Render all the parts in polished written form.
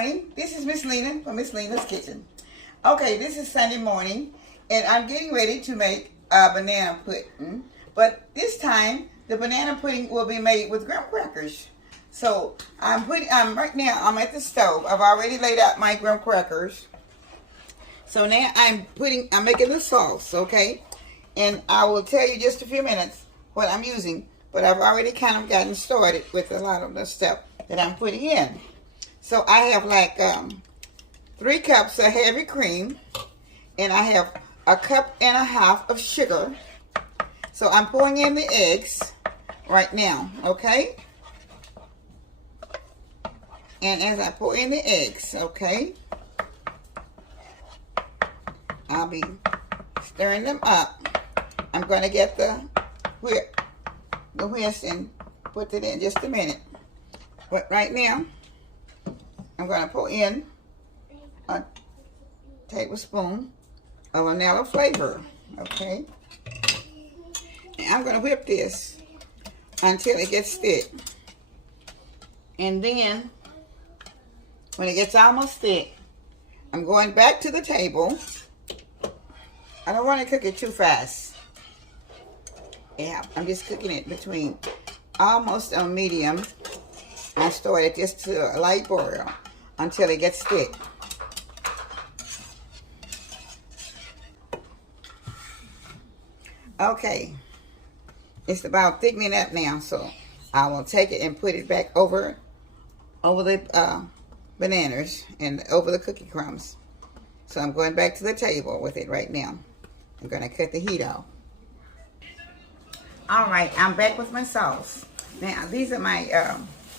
morning. This is Miss Lena from Miss Lena's Kitchen. Okay, this is Sunday morning, and I'm getting ready to make a banana pudding. But this time, the banana pudding will be made with graham crackers. So right now I'm at the stove. I've already laid out my graham crackers. So now I'm making the sauce, okay? And I will tell you just a few minutes what I'm using. But I've already kind of gotten started with a lot of the stuff that I'm putting in. So I have like 3 cups of heavy cream, and I have 1.5 cups of sugar. So I'm pouring in the eggs right now, okay? And as I pour in the eggs, okay, I'll be stirring them up. I'm going to get the whisk and put it in just a minute. But right now, I'm going to pour in a tablespoon of vanilla flavor, okay? And I'm going to whip this until it gets thick. And then, when it gets almost thick, I'm going back to the table. I don't want to cook it too fast. Yeah, I'm just cooking it between almost on medium. I start it just to a light boil until it gets thick. Okay, it's about thickening up now, so I will take it and put it back over the bananas and over the cookie crumbs. So I'm going back to the table with it right now. I'm going to cut the heat off. All right, I'm back with my sauce. Now, these are my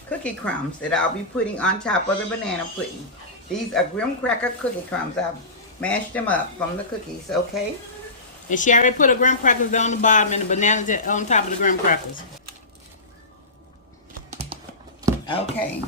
cookie crumbs that I'll be putting on top of the banana pudding. These are graham cracker cookie crumbs. I've mashed them up from the cookies, okay? And she already put her graham crackers on the bottom and the bananas on top of the graham crackers. Okay.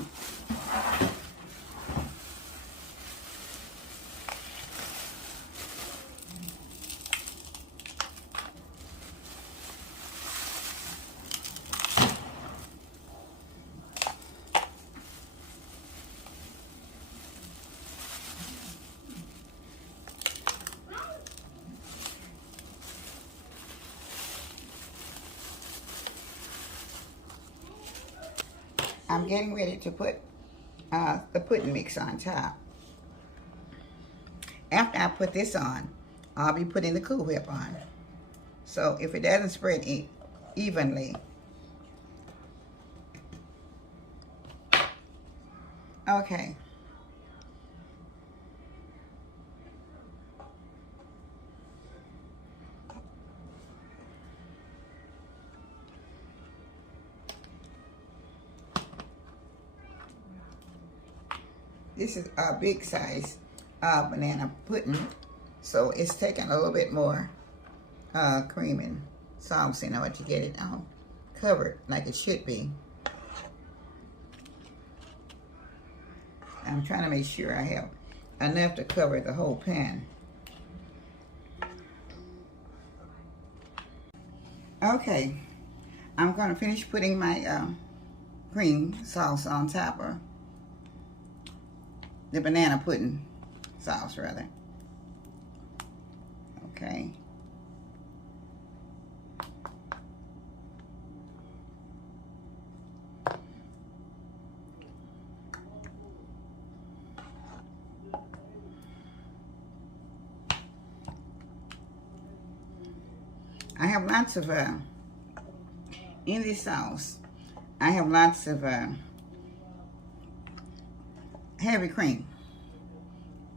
I'm getting ready to put the pudding mix on top. After I put this on, I'll be putting the Cool Whip on. So if it doesn't spread evenly. Okay. This is a big size banana pudding, so it's taking a little bit more cream and sauce in order to get it all covered like it should be. I'm trying to make sure I have enough to cover the whole pan. Okay, I'm going to finish putting my cream sauce on top of the banana pudding sauce, rather. Okay. I have lots of, in this sauce, I have lots of heavy cream.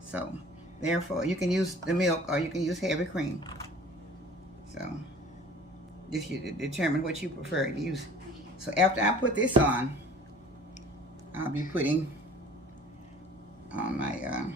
So, therefore, you can use the milk or you can use heavy cream. So, just you determine what you prefer to use. So, after I put this on, I'll be putting on my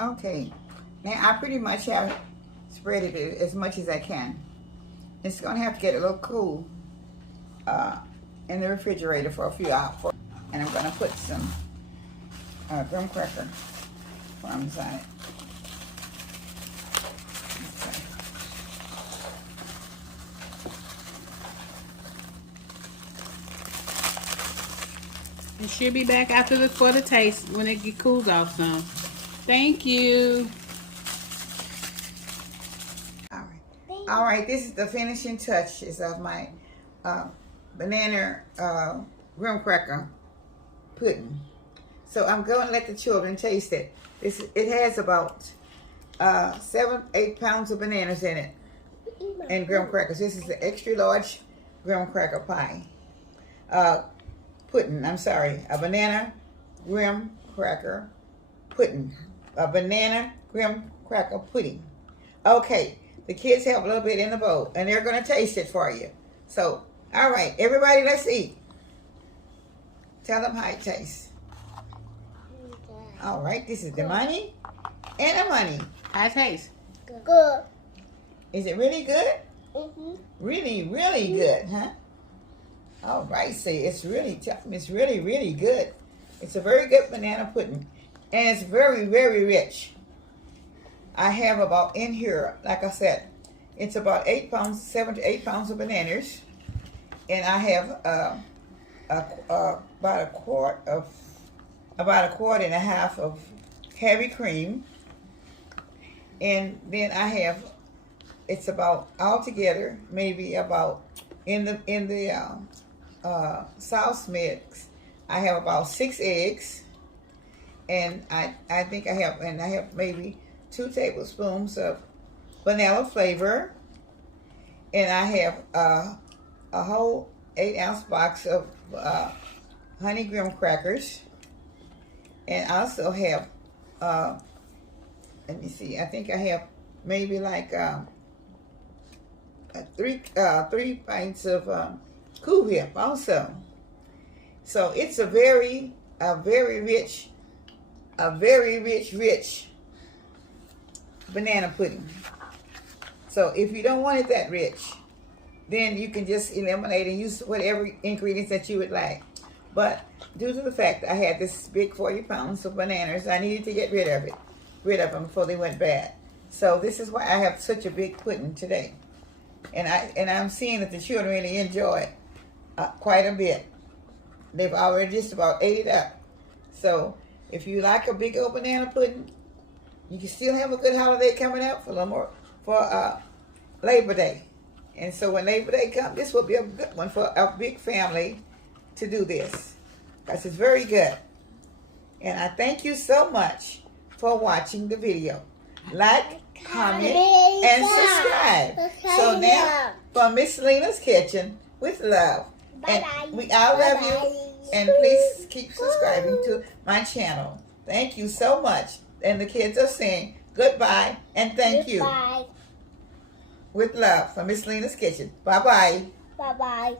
Okay, now I pretty much have spread it as much as I can. It's gonna have to get a little cool in the refrigerator for a few hours. And I'm gonna put some graham cracker crumbs on it. Okay. It should be back after for the taste when it cools off some. Thank you. All right, this is the finishing touches of my banana graham cracker pudding. So I'm going to let the children taste it. It has about 7-8 pounds of bananas in it and graham crackers. This is the extra large graham cracker pie. Pudding, I'm sorry, a banana graham cracker pudding. A banana graham cracker pudding. Okay, the kids have a little bit in the bowl and they're going to taste it for you. So, all right, everybody, let's eat. Tell them how it tastes. All right, this is the money and the money. How it tastes? Good. Is it really good? Mm-hmm. Really, really good, huh? All right, say it's really good. It's a very good banana pudding, and it's very, very rich. I have about in here, like I said, it's about 8 pounds, 7 to 8 pounds of bananas, and I have about a quart and a half of heavy cream, and then I have, it's about altogether maybe about in the sauce mix, I have about 6 eggs, and I think I have maybe 2 tablespoons of vanilla flavor, and I have a whole 8-ounce box of honey graham crackers, and I also have let me see, I think I have maybe like 3 pints of Cool Whip also. So it's a very rich banana pudding. So if you don't want it that rich, then you can just eliminate and use whatever ingredients that you would like. But due to the fact that I had this big 40 pounds of bananas, I needed to get rid of them before they went bad. So this is why I have such a big pudding today. And I'm seeing that the children really enjoy it quite a bit. They've already just about ate it up. So if you like a big old banana pudding, you can still have a good holiday coming up for a little more for Labor Day. And so when Labor Day comes, this will be a good one for a big family to do this, because it's very good. And I thank you so much for watching the video. Like, comment, and subscribe. So now, from Miss Lena's Kitchen, with love. And we all love you. And please keep subscribing to my channel. Thank you so much. And the kids are saying goodbye and thank you. Bye. With love from Miss Lena's Kitchen. Bye-bye. Bye-bye.